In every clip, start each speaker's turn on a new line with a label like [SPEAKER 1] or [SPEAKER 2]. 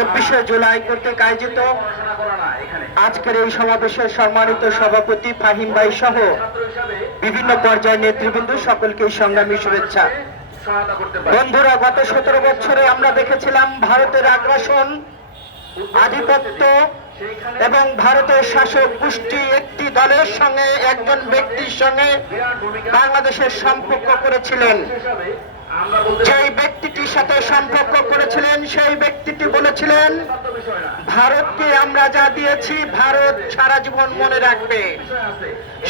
[SPEAKER 1] চব্বিশে জুলাই কর্তৃক আয়োজিত আজকের এই সমাবেশের সম্মানিত সভাপতি ফাহিম ভাই সহ বিভিন্ন পর্যায়ের নেতৃবৃন্দ সকলকে সংগ্রামী শুভেচ্ছা। বন্ধুরা, গত সতেরো বছরে আমরা দেখেছিলাম ভারতের আগ্রাসন, আধিপত্য এবং ভারতের শাসক গোষ্ঠী একটি দলের সঙ্গে, একজন ব্যক্তির সঙ্গে বাংলাদেশের সম্পর্ক করেছিলেন। সাথে সম্পর্ক করেছিলেন, সেই ব্যক্তিটি বলেছিলেন, ভারতকে আমরা যা দিয়েছি, ভারত সারা জীবন মনে রাখবে।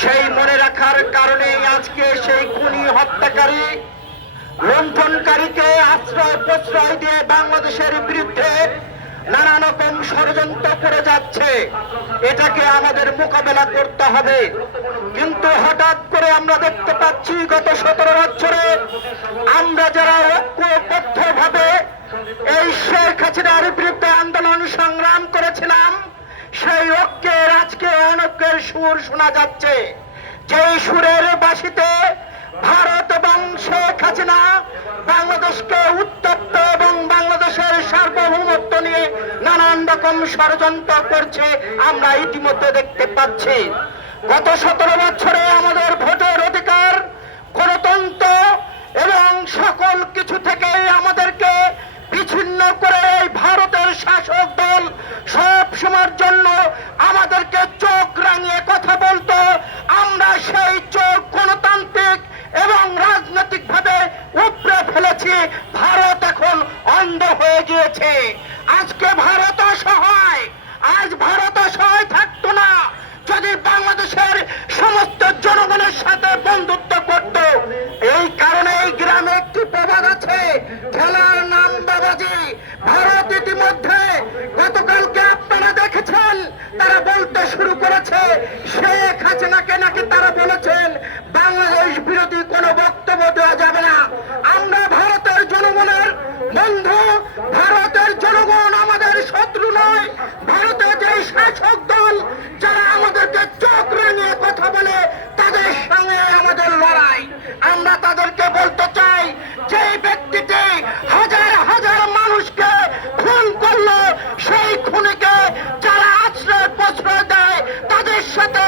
[SPEAKER 1] সেই মনে রাখার কারণে আজকে সেই খুনি হত্যাকারী, লুণ্ঠনকারীকে আশ্রয় প্রশ্রয় দিয়ে বাংলাদেশের বিরুদ্ধে নানা রকম ষড়যন্ত্র করে যাচ্ছে। এটাকে আমাদের মোকাবেলা করতে হবে। কিন্তু হঠাৎ করে আমরা দেখতে পাচ্ছি, গত সতেরো বছরে আমরা যারা ভাবে এই শেখ হাসিনার বিরুদ্ধে আন্দোলন সংগ্রাম করেছিলাম, সেই ঐক্যের আজকে অনৈক্যের সুর শোনা যাচ্ছে। সুরের বাসিতে ভারত এবং শেখ হাসিনা বাংলাদেশকে উত্তপ্ত এবং বাংলাদেশের সার্বভৌমত্ব নিয়ে নানান রকম ষড়যন্ত্র করছে, আমরা ইতিমধ্যে দেখতে পাচ্ছি। গত সতেরো বছরে আমাদের ভোটের অধিকার, গণতন্ত্র এবং সকল কিছু থেকে আমাদেরকে বিচ্ছিন্ন করে এই ভারতের শাসক দল সব সময়ের জন্য আমাদেরকে চোখ রাঙিয়ে কথা বলতো আমরা সেই চোখ গণতান্ত্রিক এবং রাজনৈতিক ভাবে উপড়ে ফেলেছি ভারত এখন অন্ধ গিয়েছে আজকে ভারত অসহায়। আজ ভারত অসহায় থাকতো না। যদি বাংলাদেশের সমস্ত জনগণের সাথে বন্ধুত্ব করত, এই কারণে এই গ্রামে একটি প্রবাদ আছে। খেলার নাম বাবাজি ভারত ইতিমধ্যে গতকালকে আপনারা দেখেছেন, তারা বলতে শুরু করেছে, শেখ হাসিনাকে নাকি তারা বলেছেন, বাংলাদেশ বিরোধী কোনো বক্তব্য দেওয়া যাবে না। আমরা ভারতের জনগণের বন্ধু। শত্রু নয় ভারতের যে শাসক দল যারা আমাদেরকে চোখ রাঙিয়ে কথা বলে তাদের সঙ্গে আমাদের লড়াই আমরা তাদেরকে বলতে চাই যে ব্যক্তিটি হাজার হাজার মানুষকে খুন করল সেই খুনিকে যারা আশ্রয় প্রশ্রয় দেয় তাদের সাথে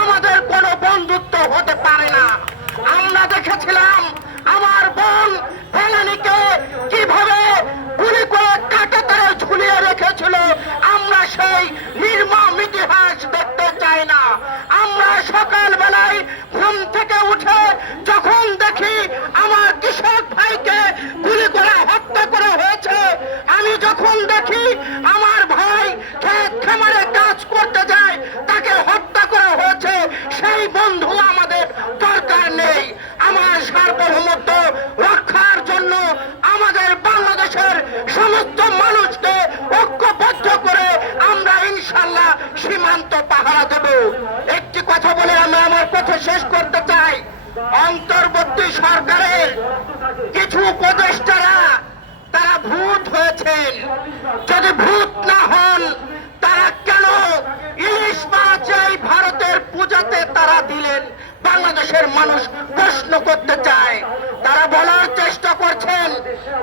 [SPEAKER 1] আমাদের কোনো বন্ধুত্ব হতে পারে না আমরা দেখেছিলাম আমার বোন ফেলানিকে কীভাবে গুলি করে কাটা তারা ঝুলিয়ে রেখেছিল আমরা সেই নির্মম ইতিহাস দেখতে চাই না আমরা সকাল বেলায় ঘুম থেকে উঠে যখন দেখি আমার কৃষক ভাইকে গুলি করে হত্যা করা হয়েছে আমি যখন দেখি আমার ভাই ক্ষেত খামারে কাজ করতে যায় তাকে হত্যা করা হয়েছে সেই বন্ধু আমাদের দরকার নেই। আমার সার্বভৌমত্ব রক্ষার জন্য আমাদের বাংলাদেশের সমস্ত মানুষকে ঐক্যবদ্ধ করে আমরা ইনশাল্লাহ সীমান্ত পাহারা দেব। একটি কথা বলে আমি আমার কথা শেষ করতে চাই। অন্তর্বর্তী সরকারের কিছু উপদেষ্টারা, তারা ভূত হয়েছেন। যদি ভূত না হন, তারা কেন ইলিশ মাছ ভারতের পূজাতে তারা দিলেন, বাংলাদেশের মানুষ প্রশ্ন করতে চায়। তারা বলার চেষ্টা করছেন,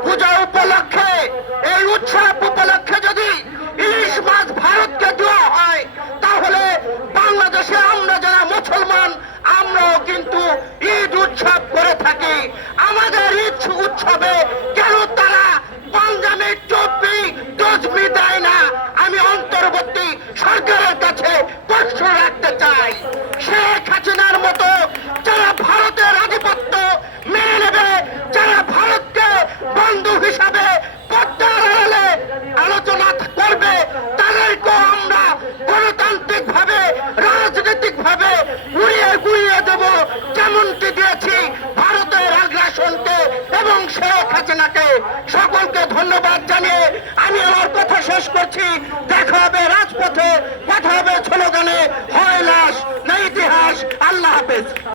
[SPEAKER 1] পূজা উপলক্ষে, এই উৎসব উপলক্ষে যদি ইলিশ মাছ ভারতকে দেওয়া হয়, তাহলে বাংলাদেশে আমরা যারা মুসলমান, আমরাও কিন্তু ঈদ উৎসব করে থাকি। আমাদের ঈদ উৎসবে বন্ধু হিসাবে আলোচনা করবে তাদেরকেও আমরা গণতান্ত্রিক ভাবে রাজনৈতিক ভাবে উড়িয়ে গুড়িয়ে দেব যেমনটি দিয়েছি ভারতের আগ্রাসনকে এবং শেখ হাসিনাকে। সকলকে ধন্যবাদ জানিয়ে আমি আমার কথা শেষ করছি। দেখা হবে রাজপথে।